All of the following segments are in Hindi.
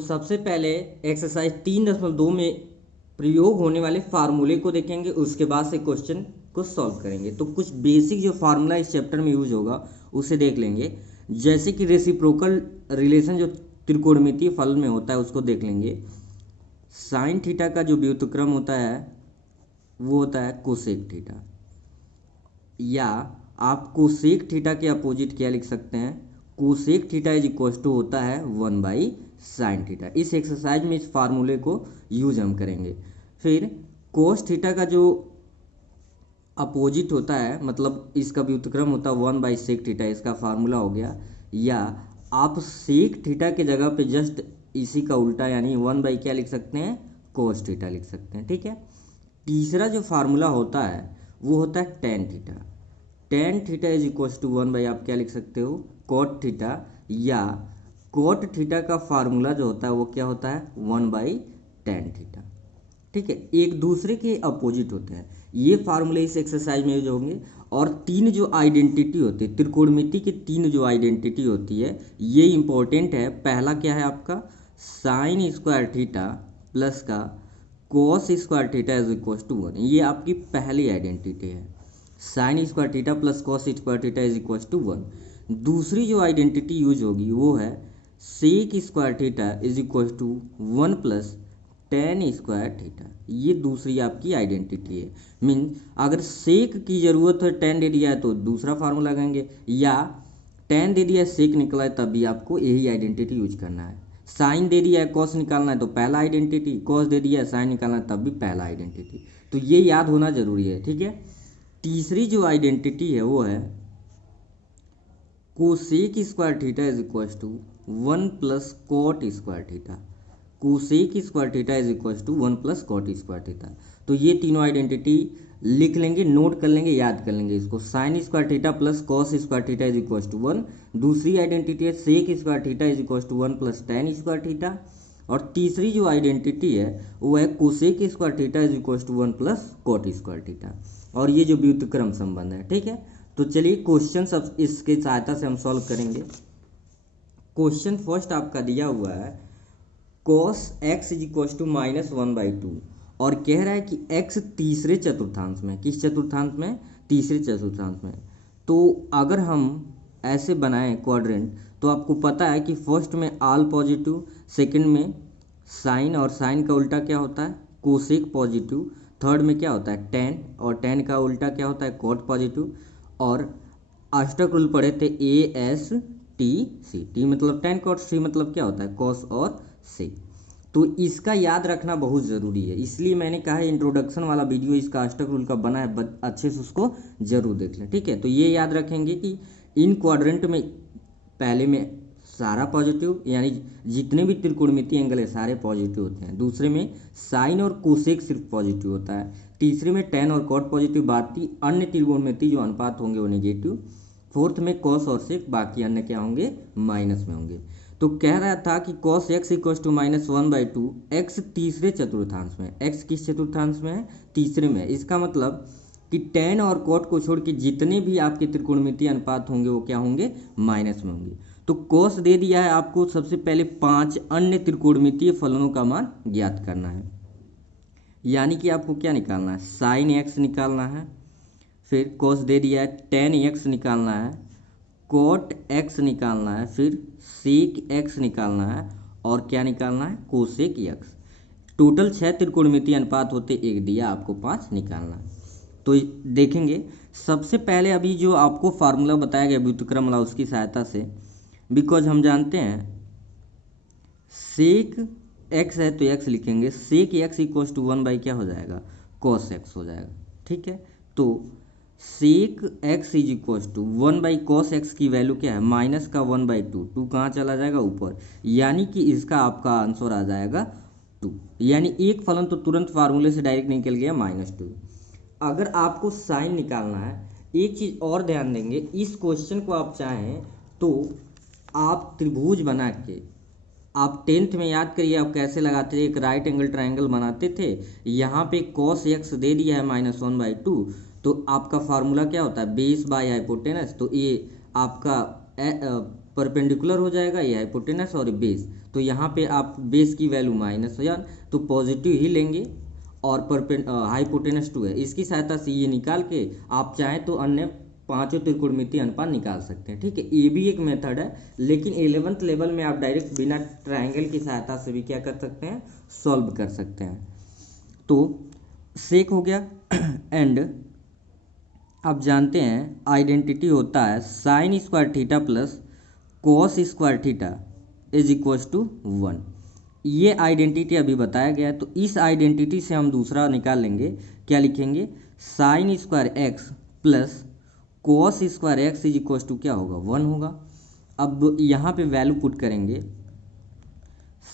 सबसे पहले एक्सरसाइज 3.2 में प्रयोग होने वाले फार्मूले को देखेंगे, उसके बाद से क्वेश्चन को सॉल्व करेंगे। तो कुछ बेसिक जो फार्मूला इस चैप्टर में यूज होगा उसे देख लेंगे। जैसे कि रेसिप्रोकल रिलेशन जो त्रिकोणमितीय फलन में होता है उसको देख लेंगे। साइन थीटा का जो व्युत्क्रम होता है वो होता है कोसेक थीटा, या आप कोसेक थीटा के अपोजिट क्या लिख सकते हैं, cosec theta is equal to होता है 1/sin थीटा। इस एक्सरसाइज में इस फार्मूले को यूज हम करेंगे। फिर कोस थीटा का जो अपोजिट होता है, मतलब इसका व्युत्क्रम होता है 1/sec थीटा, इसका फार्मूला हो गया। या आप सेक थीटा के जगह पे जस्ट इसी का उल्टा यानी 1 क्या लिख सकते हैं, कोस थीटा लिख सकते हैं। ठीक है। तीसरा जो फार्मूला होता है वो होता है tan theta. Tan theta is equal to 1 आप क्या लिख सकते हो, कोट थीटा। या कोट थीटा का फार्मूला जो होता है वो क्या होता है 1/tan थीटा। ठीक है, एक दूसरे के अपोजिट होते हैं। ये फार्मूले इस एक्सरसाइज में यूज होंगे। और तीन जो आइडेंटिटी होती है त्रिकोणमिति की, तीन जो आइडेंटिटी होती है ये इंपॉर्टेंट है। पहला क्या है आपका, साइन स्क्वायर थीटा प्लस का cos square theta is equal to 1। ये आपकी पहली आइडेंटिटी है, sine square theta plus cos square theta is equal to 1। दूसरी जो आइडेंटिटी यूज होगी वो है sec square theta is equal to 1 plus tan square theta. ये दूसरी आपकी आइडेंटिटी है। मीन अगर सेक की ज़रूरत है, टेन दे दिया है तो दूसरा फार्मूला लगाएंगे, या टेन दे दिया है सेक निकला है तब भी आपको यही आइडेंटिटी यूज करना है। साइन दे दिया है कॉस निकालना है तो पहला आइडेंटिटी, कॉस दे दिया है साइन निकालना है तब भी पहला आइडेंटिटी। तो ये याद होना जरूरी है। ठीक है। तीसरी जो आइडेंटिटी है वो है cosec square theta is equal to 1 plus cot square theta. Cosec square theta is equal to 1 plus cot square theta. तो ये तीनों आइडेंटिटी लिख लेंगे, नोट कर लेंगे, याद कर लेंगे इसको। Sine square theta plus cos square theta is equal to 1। दूसरी आइडेंटिटी है sec square theta is equal to 1 plus tan square theta. और तीसरी जो आइडेंटिटी है वो है cosec square theta is equal to 1 plus cot square theta. और ये जो व्युत्क्रम संबंध है। ठीक है। तो चलिए क्वेश्चन सब इसके सहायता से हम सॉल्व करेंगे। क्वेश्चन फर्स्ट आपका दिया हुआ है cos x is equal to -1/2 और कह रहा है कि x तीसरे चतुर्थांश में, किस चतुर्थांश में, तीसरे चतुर्थांश में। तो अगर हम ऐसे बनाएं क्वाड्रेंट तो आपको पता है कि फर्स्ट में आल पॉजिटिव, सेकंड में साइन और साइन का उल्टा क्या होता है कोसेक पॉजिटिव, थर्ड में क्या होता है टेन और टेन का उल्टा क्या होता है कॉट पॉजिटिव। और अष्टक रूल पढ़े थे ASTC, टी मतलब टेन कॉट, सी मतलब क्या होता है कॉस और सेक। तो इसका याद रखना बहुत ज़रूरी है, इसलिए मैंने कहा है इंट्रोडक्शन वाला वीडियो इसका अष्टक रूल का बना है, अच्छे से उसको जरूर देख लें। ठीक है। तो ये याद रखेंगे कि इन क्वाड्रेंट में पहले में सारा पॉजिटिव यानी जितने भी त्रिकोणमितीय एंगल है सारे पॉजिटिव होते हैं। दूसरे में साइन और कोसेक सिर्फ पॉजिटिव होता है। तीसरे में टेन और कॉट पॉजिटिव, बाकी अन्य त्रिकोणमितीय जो अनुपात होंगे वो नेगेटिव। फोर्थ में कॉस और सेक, बाकी अन्य क्या होंगे माइनस में होंगे। तो कह रहा था कि cos x equal to -1/2, x तीसरे चतुर्थांश में, x किस चतुर्थांश में है, तीसरे में। इसका मतलब कि tan और cot को छोड़ के जितने भी आपके त्रिकोणमितीय अनुपात होंगे वो क्या होंगे माइनस में होंगे। तो cos दे दिया है आपको, सबसे पहले 5 अन्य त्रिकोणमितीय फलनों का मान ज्ञात करना है। यानी कि आपको क्या निकालना है, sin x निकालना है, फिर cos दे दिया है tan x निकालना है, cot x निकालना है, फिर sec x निकालना है और क्या निकालना है कोसेक x। टोटल 6 त्रिकोणमितीय अनुपात होते, एक दिया आपको 5 निकालना है। तो देखेंगे सबसे पहले अभी जो आपको फार्मूला बताया गया व्युत्क्रम वाला उसकी सहायता से, बिकॉज हम जानते हैं सेक x है तो x लिखेंगे, सेक x इक्वल टू 1 क्या हो जाएगा cos x हो जाएगा। ठीक है। तो sec x is equal to 1/cos x की वैल्यू क्या है माइनस का 1/2, 2 कहाँ चला जाएगा ऊपर, यानी कि इसका आपका आंसर आ जाएगा 2। यानी एक फलन तो तुरंत फार्मूले से डायरेक्ट निकल गया -2। अगर आपको साइन निकालना है, एक चीज़ और ध्यान देंगे, इस क्वेश्चन को आप चाहें तो आप त्रिभुज बना के, आप 10th में याद करिए आप कैसे लगाते थे, एक राइट एंगल ट्राइंगल बनाते थे, यहाँ पे cos x दे दिया है -1/2, तो आपका फार्मूला क्या होता है बेस बाय हाइपोटेनस। तो ये आपका परपेंडिकुलर हो जाएगा, ये हाइपोटेनस और बेस। तो यहाँ पे आप बेस की वैल्यू -1 तो पॉजिटिव ही लेंगे, और हाइपोटेनस 2 है, इसकी सहायता से ये निकाल के आप चाहें तो अन्य पांचों त्रिकोणमितीय अनुपात निकाल सकते हैं। ठीक है, ये भी एक मेथड है, लेकिन 11th लेवल में आप डायरेक्ट बिना ट्रायंगल की सहायता से भी क्या कर सकते हैं, सॉल्व कर सकते हैं। तो सेक हो गया। एंड आप जानते हैं आइडेंटिटी होता है sine square theta plus cos square theta is equals to 1। ये आइडेंटिटी अभी बताया गया है, तो इस आइडेंटिटी से हम दूसरा निकाल लेंगे। क्या लिखेंगे, sine square x plus cos square x is equals to क्या होगा, 1 होगा। अब यहाँ पे वैल्यू पुट करेंगे,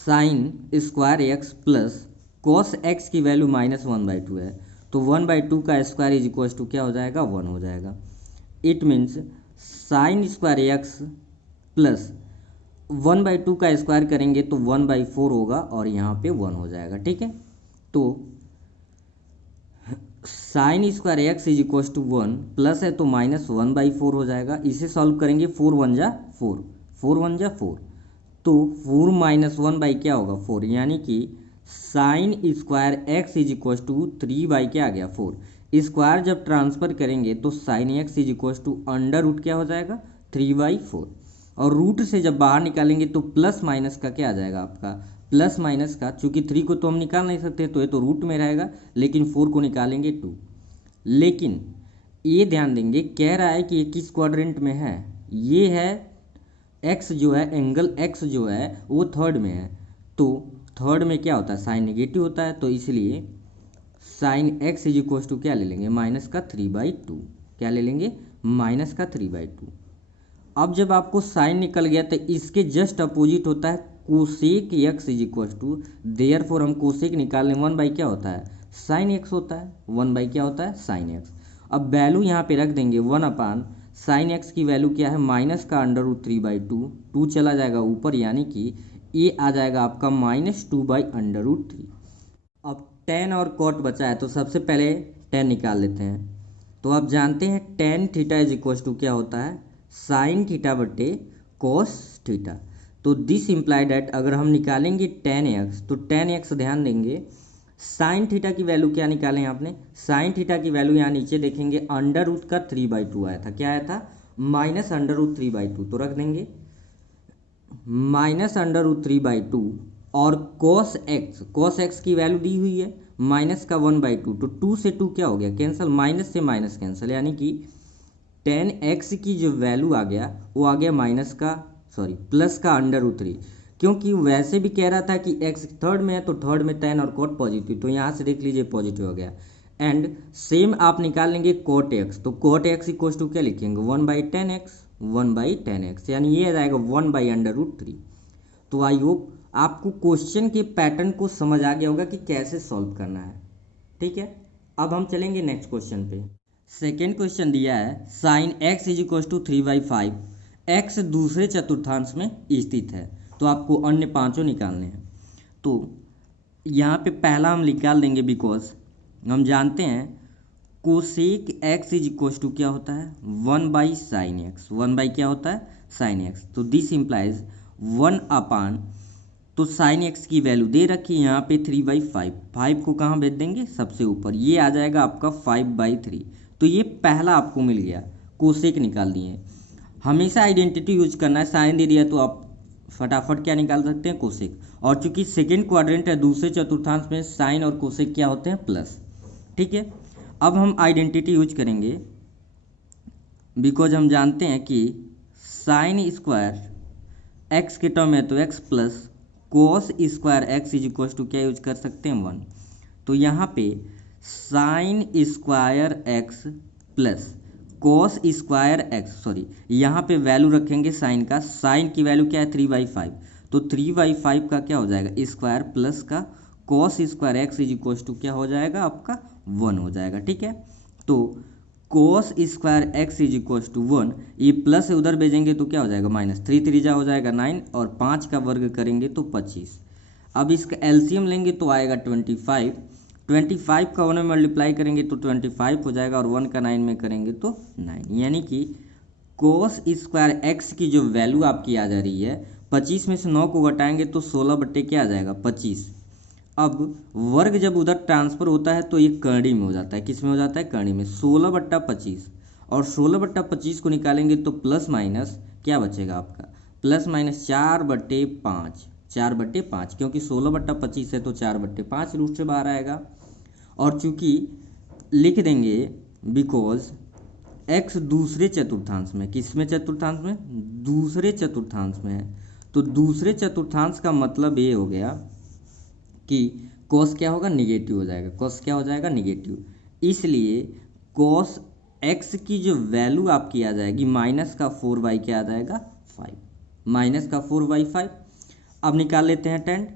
sine square x plus cos x की वैल्यू -1/2 है, तो 1/2 का स्क्वायर इज इक्वल्स टू क्या हो जाएगा, 1 हो जाएगा। It means sign square x plus 1/2 का स्क्वायर करेंगे तो 1/4 होगा, और यहाँ पे 1 हो जाएगा। ठीक है, तो sine square x is equals to 1 plus है तो -1/4 हो जाएगा। इसे सॉल्व करेंगे, 4 1 जा 4, 4 1 जा 4, तो 4 -1 बाई क्या होगा, 4, यानी कि sine square x is equals to 3 by क्या आ गया, 4। स्क्वायर जब ट्रांसफर करेंगे तो sine x is equals to under root क्या हो जाएगा, 3/4, और रूट से जब बाहर निकालेंगे तो प्लस माइनस का क्या आ जाएगा आपका, प्लस माइनस का, चूंकि 3 को तो हम निकाल नहीं सकते तो ये तो रूट में रहेगा, लेकिन 4 को निकालेंगे 2। लेकिन ये ध्यान देंगे, कह रहा है कि ये किस क्वाड्रेंट में है, ये है एक्स जो है, एंगल एक्स जो है वो थर्ड में है, तो थर्ड में क्या होता है, साइन नेगेटिव होता है, तो इसलिए sine x is equals to क्या ले लेंगे, -3/2। क्या ले लेंगे, -3/2। अब जब आपको साइन निकल गया तो इसके जस्ट अपोजिट होता है cosec x is equals to, therefore हम कोसेक निकालने 1 बाई क्या होता है, साइन एक्स होता है, 1 बाई क्या होता है, साइन एक्स। अब वैल्यू यहाँ पे रख देंगे, 1 साइन एक्स की वैल्यू क्या है, माइनस का √3/2, 2 चला जाएगा ऊपर, यानी कि ये आ जाएगा आपका -2/√3। अब tan और cot बचा है, तो सबसे पहले tan निकाल लेते हैं। तो आप जानते हैं tan theta is equals to क्या होता है, साइन थीटा बटे कॉस थीटा। तो दिस इम्प्लाई डैट अगर हम निकालेंगे tan x, तो tan x ध्यान देंगे, साइन थीटा की वैल्यू क्या निकालें आपने, साइन थीटा की वैल्यू यहाँ नीचे देखेंगे अंडर रूट का 3/2 आया था, क्या आया था, -√3/2, तो रख देंगे -√3/2, और cos x की वैल्यू दी हुई है -1/2, तो 2 से 2 क्या हो गया, कैंसिल, माइनस से माइनस कैंसिल, यानी कि tan x की जो वैल्यू आ गया वो आ गया प्लस का √3, क्योंकि वैसे भी कह रहा था कि x थर्ड में है, तो थर्ड में tan और cot पॉजिटिव, तो यहाँ से देख लीजिए पॉजिटिव हो गया। एंड सेम आप निकाल लेंगे cot x, तो cot x इक्वल्स टू क्या लिखेंगे, 1/tan x, यानी ये आ जाएगा 1/√3। तो आई होप आपको क्वेश्चन के पैटर्न को समझ आ गया होगा कि कैसे सॉल्व करना है। ठीक है, अब हम चलेंगे नेक्स्ट क्वेश्चन पे। सेकेंड क्वेश्चन दिया है sine x is equals to 3/5, x दूसरे चतुर्थांश में स्थित है, तो आपको अन्य पांचों निकालने हैं। तो यहाँ पे पहला हम निकाल देंगे, बिकॉज हम जानते हैं cosec x is equals to क्या होता है, 1/sin x, 1 क्या होता है, sin x, तो दिस इम्प्लाइज 1 तो साइन एक्स की वैल्यू दे रखी है यहाँ पे 3/5, 5 को कहाँ भेज देंगे, सबसे ऊपर, ये आ जाएगा आपका 5/3। तो ये पहला आपको मिल गया, कोसेक निकाल दिए। हमेशा आइडेंटिटी यूज करना है, साइन दे दिया तो आप फटाफट क्या निकाल सकते हैं, कोसेक। और चूंकि सेकेंड क्वाड्रेंट है, दूसरे चतुर्थांश में साइन और कोसेक क्या होते हैं, प्लस। ठीक है, अब हम आइडेंटिटी यूज करेंगे, बिकॉज हम जानते हैं कि साइन स्क्वायर एक्स के टर्म है तो x plus cos square x is equal to क्या यूज कर सकते हैं, 1। तो यहाँ पे sine square x plus cos square x, यहाँ पे वैल्यू रखेंगे साइन का, साइन की वैल्यू क्या है 3/5, तो 3/5 का क्या हो जाएगा, स्क्वायर प्लस का cos square x is equal to क्या हो जाएगा आपका, 1 हो जाएगा। ठीक है, तो cos square x is equal to 1, ये प्लस उधर भेजेंगे तो क्या हो जाएगा, -3 3 हो जाएगा 9, और 5 का वर्ग करेंगे तो 25। अब इसका एलसीएम लेंगे तो आएगा 25, 25 का 1 में मल्टीप्लाई करेंगे तो 25 हो जाएगा, और 1 का 9 में करेंगे तो 9, यानी कि कोस स्क्वायर एक्स की जो वैल्यू आपकी आ जा रही है, 25 में से 9 को घटाएंगे तो 16 बट्टे क्या आ जाएगा 25। अब वर्ग जब उधर ट्रांसफर होता है तो ये करड़ी में हो जाता है, किस में हो जाता है करड़ी में, 16/25। और 16/25 को निकालेंगे तो प्लस माइनस क्या बचेगा आपका, प्लस माइनस 4/5, 4/5, क्योंकि 16/25 है तो 4/5 रूट से बाहर आएगा। और चूंकि लिख देंगे बिकॉज एक्स दूसरे चतुर्थांश में, किसमें चतुर्थांश में, दूसरे चतुर्थांश में है, तो दूसरे चतुर्थांश का मतलब ये हो गया कि कॉस क्या होगा, निगेटिव हो जाएगा, कॉस क्या हो जाएगा, निगेटिव। इसलिए कॉस एक्स की जो वैल्यू आपकी आ जाएगी माइनस का 4/, क्या आ जाएगा 5, माइनस का 4/5। अब निकाल लेते हैं टेन।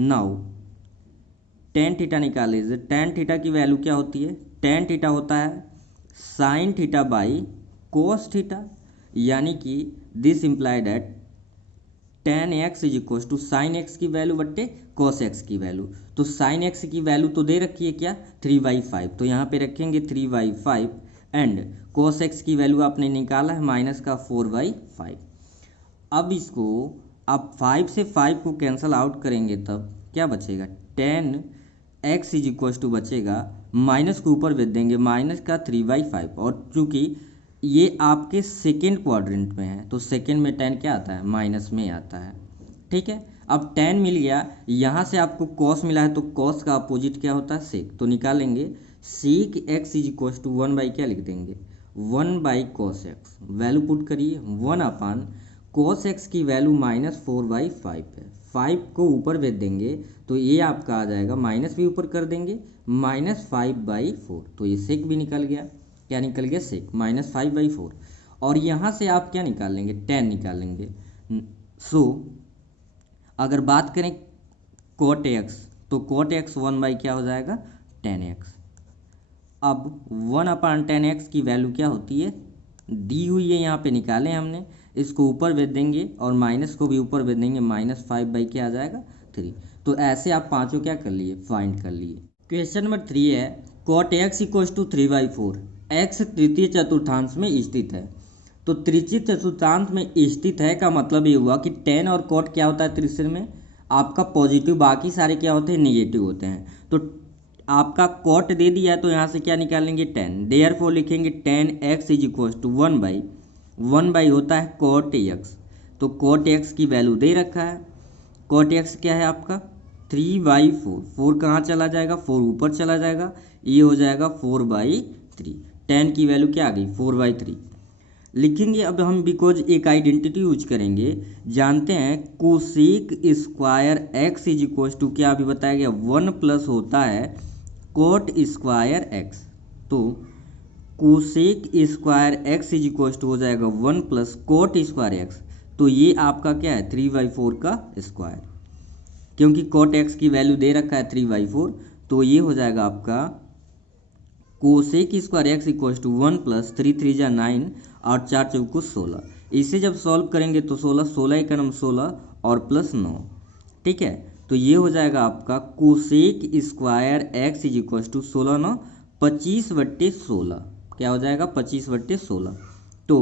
नाउ टेन थीटा निकाल लीजिए। टेन थीटा की वैल्यू क्या होती है, टेन थीटा होता है sine theta by cos theta, यानी कि this imply that tan x is equal to sine x की वैल्यू बट्टे कॉस एक्स की वैल्यू। तो साइन एक्स की वैल्यू तो दे रखी है क्या 3/5, तो यहाँ पे रखेंगे 3/5 एंड कॉस एक्स की वैल्यू आपने निकाला है माइनस का 4/5। अब इसको आप 5 से 5 को कैंसल आउट करेंगे तब क्या बचेगा, tan x is equal to बचेगा, माइनस के ऊपर भेज देंगे माइनस का 3/5। और चूंकि ये आपके सेकेंड क्वाड्रेंट में है तो सेकेंड में टेन क्या आता है, माइनस में आता है। ठीक है, अब टेन मिल गया, यहाँ से आपको कॉस मिला है तो कॉस का अपोजिट क्या होता है, सेक, तो निकालेंगे sec x is equal to 1/, क्या लिख देंगे 1/, कॉस एक्स वैल्यू पुट करिए 1/, कॉस एक्स की वैल्यू माइनस 4/5 है, 5 को ऊपर भेज देंगे तो ये आपका आ जाएगा, माइनस भी ऊपर कर देंगे माइनस 5/4, तो ये सेक भी निकल गया, क्या निकल गया सेक माइनस 5/4। और यहाँ से आप क्या निकाल लेंगे, टेन निकाल लेंगे। सो अगर बात करें कोट एक्स तो कोट एक्स 1/, क्या हो जाएगा 10x। अब 1/10x की वैल्यू क्या होती है, दी हुई है यहाँ पे निकाले हमने, इसको ऊपर भेज देंगे और माइनस को भी ऊपर भेज देंगे, माइनस 5/, क्या आ जाएगा 3। तो ऐसे आप पांचों क्या कर लिए, फाइंड कर लिए। क्वेश्चन नंबर 3 है cot x equal to 3/4, x तृतीय चतुर्थांश में स्थित है। तो तृतीय चतुर्थांश में स्थित है का मतलब ये हुआ कि टेन और कोट क्या होता है तृतीय में आपका पॉजिटिव, बाकी सारे क्या होते हैं नेगेटिव होते हैं। तो आपका कोट दे दिया तो यहाँ से क्या निकालेंगे 10, देयरफॉर लिखेंगे 10x इज इक्वल टू 1/, होता है कोट एक्स। तो कोट एक्स की वैल्यू दे रखा है, कोट एक्स क्या है आपका 3/4, 4 कहाँ चला जाएगा, 4 ऊपर चला जाएगा, ये हो जाएगा 4/3। 10 की वैल्यू क्या आ गई 4/3 लिखेंगे। अब हम बिकॉज एक आइडेंटिटी यूज करेंगे, जानते हैं cosec square x is equal to क्या अभी बताया गया 1 प्लस होता है कोट स्क्वायर एक्स। तो cosec square x is equal to हो जाएगा 1 प्लस कोट स्क्वायर एक्स। तो ये आपका क्या है 3/4 का स्क्वायर, क्योंकि कोट एक्स की वैल्यू दे रखा है 3/4, तो ये हो जाएगा आपका cosec square x equal to 1 plus 3 3 जा 9 और 4 चौको 16। इसे जब सॉल्व करेंगे तो 16 एक नंबर 16 और प्लस 9, ठीक है। तो ये हो जाएगा आपका cosec square x is equal to 16 9 25/16, क्या हो जाएगा 25/16। तो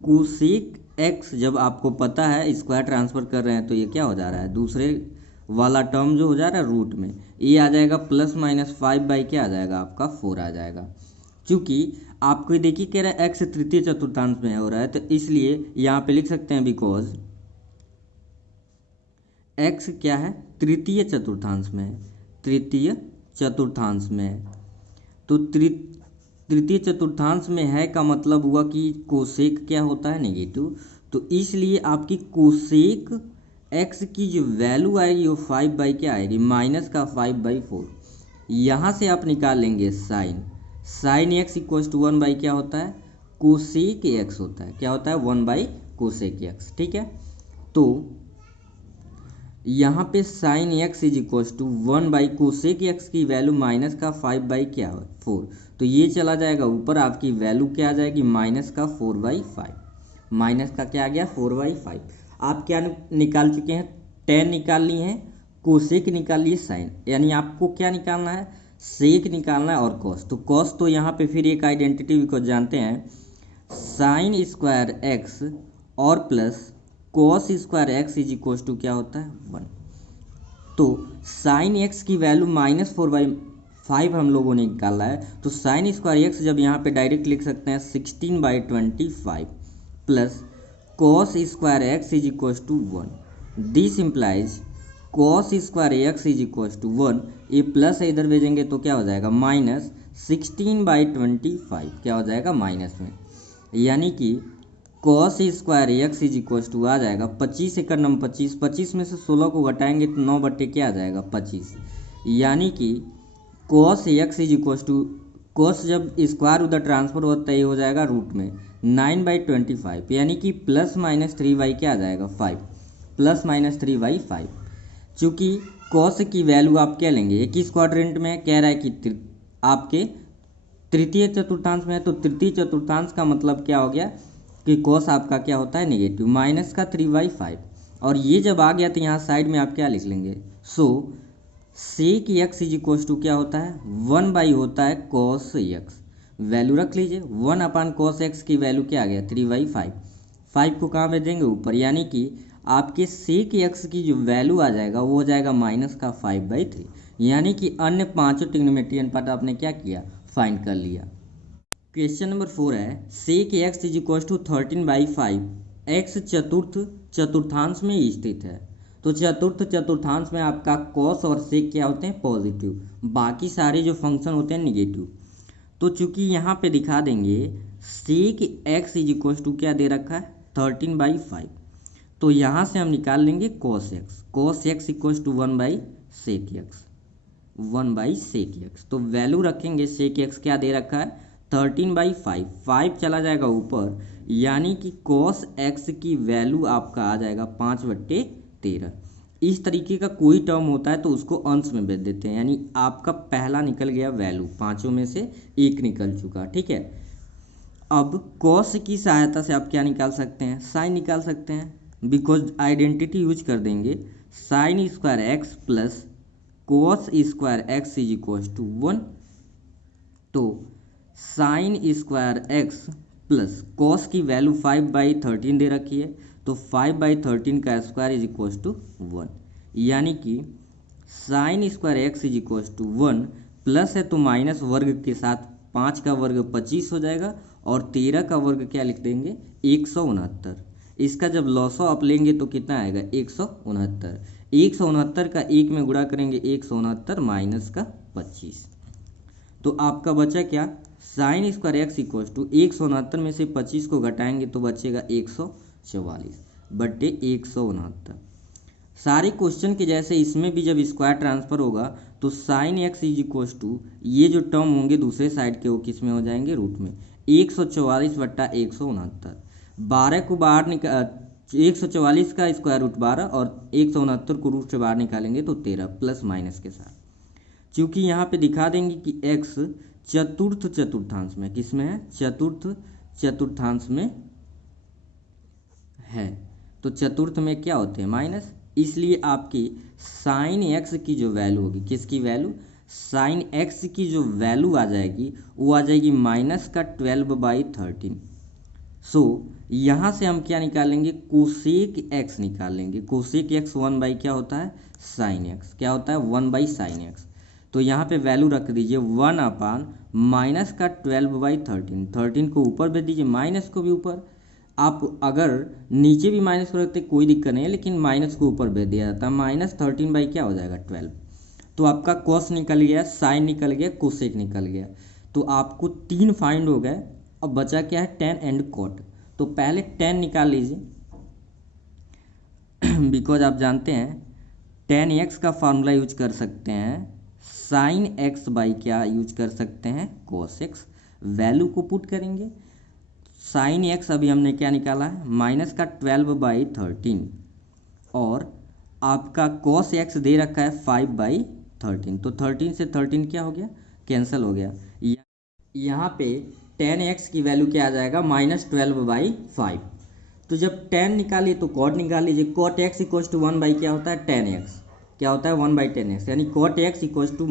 कोसेक एक्स जब आपको पता है स्क्वायर ट्रांसफर कर रहे हैं तो ये क्या हो जा रहा है, दूसरे वाला टर्म जो हो जा रहा है रूट में, ये आ जाएगा प्लस माइनस 5/, क्या आ जाएगा आपका 4 आ जाएगा। क्योंकि आपको देखिए कह रहा है एक्स तृतीय चतुर्थांश में हो रहा है, तो इसलिए यहाँ पे लिख सकते हैं बिकॉज एक्स क्या है तृतीय चतुर्थांश में है, तृतीय चतुर्थांश में है। तो तृतीय चतुर्थांश में है का मतलब हुआ कि कोसेक क्या होता है नेगेटिव, तो इसलिए आपकी कोसेक एक्स की जो वैल्यू आएगी वो 5/, क्या आएगी माइनस का 5/4। यहाँ से आप निकाल लेंगे साइन एक्स इक्वल टू 1/, क्या होता है कोसेक एक्स होता है, क्या होता है 1/, कोसेक एक्स, ठीक है। तो यहाँ पे sine x is equal to 1/, cosec x की वैल्यू माइनस का 5/, क्या 4, तो ये चला जाएगा ऊपर, आपकी वैल्यू क्या आ जाएगी माइनस का 4/5, माइनस का क्या आ गया 4/5। आप क्या निकाल चुके हैं 10 निकाल लिए हैं, कोसेक निकाल लिए साइन, यानी आपको क्या निकालना है सेक निकालना है और कॉस। तो कॉस तो यहाँ पे फिर एक आइडेंटिटी को जानते हैं साइन स्क्वायर एक्स और plus cos square x is equal to क्या होता है 1। तो साइन एक्स की वैल्यू -4/5 हम लोगों ने निकाला है, तो साइन स्क्वायर एक्स जब यहाँ पे डायरेक्ट लिख सकते हैं 16/25 plus cos square x is equal to 1। This implies cos square x is equal to 1। ये प्लस है इधर भेजेंगे तो क्या हो जाएगा -16/25, क्या हो जाएगा माइनस में, यानी कि cos square x is equal to आ जाएगा 25 एकड़ नम 25, 25 में से 16 को घटाएंगे तो 9 बट्टे क्या आ जाएगा 25, यानी कि cos x is equal to cos जब स्क्वायर उधर ट्रांसफर होता है ये हो जाएगा रूट में 9/25, यानी कि ±3 क्या आ जाएगा 5, ±3/5। चूँकि कॉस की वैल्यू आप क्या लेंगे, एक किस क्वाड्रेंट में कह रहा है कि आपके तृतीय चतुर्थांश में है, तो तृतीय चतुर्थांश का मतलब क्या हो गया कि कॉस आपका क्या होता है नेगेटिव, -3/5। और ये जब आ गया तो यहाँ साइड में आप क्या लिख लेंगे, so sec x is equal to क्या होता है 1/ होता है कॉस एक्स, वैल्यू रख लीजिए 1/cos एक्स की वैल्यू क्या आ गया 3/5, 5 को कहाँ भेजेंगे ऊपर, यानी कि आपके सेक एक्स की जो वैल्यू आ जाएगा वो हो जाएगा -5/3, यानी कि अन्य पांचों ट्रिग्नोमेट्री अनुपात आपने क्या किया फाइंड कर लिया। क्वेश्चन नंबर 4 है sec x is equal to 13/5, x चतुर्थ चतुर्थांश में स्थित है। तो चतुर्थ चतुर्थांश में आपका कॉस और सेक क्या होते हैं पॉजिटिव, बाकी सारे जो फंक्शन होते हैं निगेटिव। तो चूंकि यहाँ पे दिखा देंगे sec x is equal to क्या दे रखा है 13/5, तो यहाँ से हम निकाल लेंगे cos x equal to sec x, sec x. तो वैल्यू रखेंगे सेक एक्स क्या दे रखा है 13/5, 5 चला जाएगा ऊपर, यानी कि कॉस एक्स की वैल्यू आपका आ जाएगा 5/13। इस तरीके का कोई टर्म होता है तो उसको अंश में भेज देते हैं, यानी आपका पहला निकल गया वैल्यू, पांचों में से एक निकल चुका, ठीक है। अब कॉस की सहायता से आप क्या निकाल सकते हैं, साइन निकाल सकते हैं, बिकॉज आइडेंटिटी यूज कर देंगे sine square x plus cos square x is equal to 1। तो sine square x plus cos की वैल्यू 5/13 दे रखी है, तो 5/13 का स्क्वायर इज इक्वल टू 1, यानी कि sine square x is equal to 1 plus है तो माइनस वर्ग के साथ 5 का वर्ग 25 हो जाएगा और 13 का वर्ग क्या लिख देंगे 169। इसका जब लॉसो आप लेंगे तो कितना आएगा 169, 169 का 1 में गुणा करेंगे 169 माइनस का 25, तो आपका बचा क्या sine square x equal to 169 में से 25 को घटाएंगे तो बचेगा 144/169। सारे क्वेश्चन के जैसे इसमें भी जब स्क्वायर ट्रांसफर होगा तो sine x is equal to ये जो टर्म होंगे दूसरे साइड के वो किस में हो जाएंगे रूट में 144/169। 12 को बाहर निकाल 144 का स्क्वायर रूट 12 और 169 को रूट से बाहर निकालेंगे तो 13 प्लस माइनस के साथ। क्योंकि यहाँ पे दिखा देंगे कि x चतुर्थ चतुर्थांश में किस में है चतुर्थ चतुर्थांश में है, तो चतुर्थ में क्या होते हैं माइनस, इसलिए आपकी साइन एक्स की जो वैल्यू होगी किसकी वैल्यू साइन एक्स की जो वैल्यू आ जाएगी वो आ जाएगी -12/13। सो यहाँ से हम क्या निकालेंगे कोसेक एक्स निकालेंगे, कोसेक एक्स 1/ क्या होता है साइन एक्स, क्या होता है 1/साइन एक्स। तो यहाँ पे वैल्यू रख दीजिए 1/-12/13, 13 को ऊपर भेज दीजिए माइनस को भी ऊपर, आप अगर नीचे भी माइनस को रखते कोई दिक्कत नहीं है, लेकिन माइनस को ऊपर भेज दिया जाता है, -13 क्या हो जाएगा 12। तो आपका कॉस निकल गया, साइन निकल गया, कोसेक निकल गया, तो आपको 3 फाइंड हो गए। अब बचा क्या है टेन एंड कॉट, तो पहले टेन निकाल लीजिए बिकॉज आप जानते हैं टेन एक्स का फार्मूला यूज कर सकते हैं साइन एक्स बाई क्या यूज कर सकते हैं कॉस एक्स। वैल्यू को पुट करेंगे, साइन एक्स अभी हमने क्या निकाला है -12/13 और आपका कॉस एक्स दे रखा है 5/13, तो 13 से 13 क्या हो गया कैंसिल हो गया। यहाँ पे टेन एक्स की वैल्यू क्या आ जाएगा -12/5। तो जब टेन निकालिए तो कॉट निकाल लीजिए, कॉट एक्स इक्वल टू 1/ क्या होता है 10x, क्या होता है 1/10x, यानी cot x equal to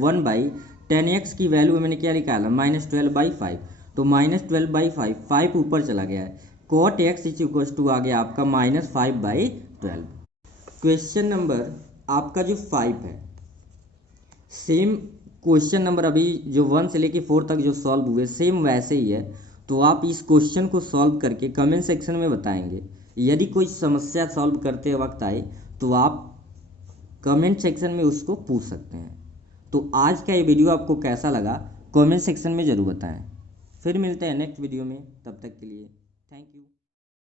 1/10x की वैल्यू मैंने क्या निकाला -12/5, तो -12/5, 5 ऊपर चला गया है। cot x is equal to आ गया आपका -5/12। क्वेश्चन नंबर आपका जो 5 है, सेम क्वेश्चन नंबर अभी जो 1 से लेके 4 तक जो सॉल्व हुए सेम वैसे ही है। तो आप इस क्वेश्चन को सॉल्व करके कमेंट सेक्शन में बताएंगे। यदि कोई समस्या सॉल्व करते वक्त आए तो आप कमेंट सेक्शन में उसको पूछ सकते हैं। तो आज का ये वीडियो आपको कैसा लगा कमेंट सेक्शन में ज़रूर बताएं। फिर मिलते हैं नेक्स्ट वीडियो में, तब तक के लिए थैंक यू।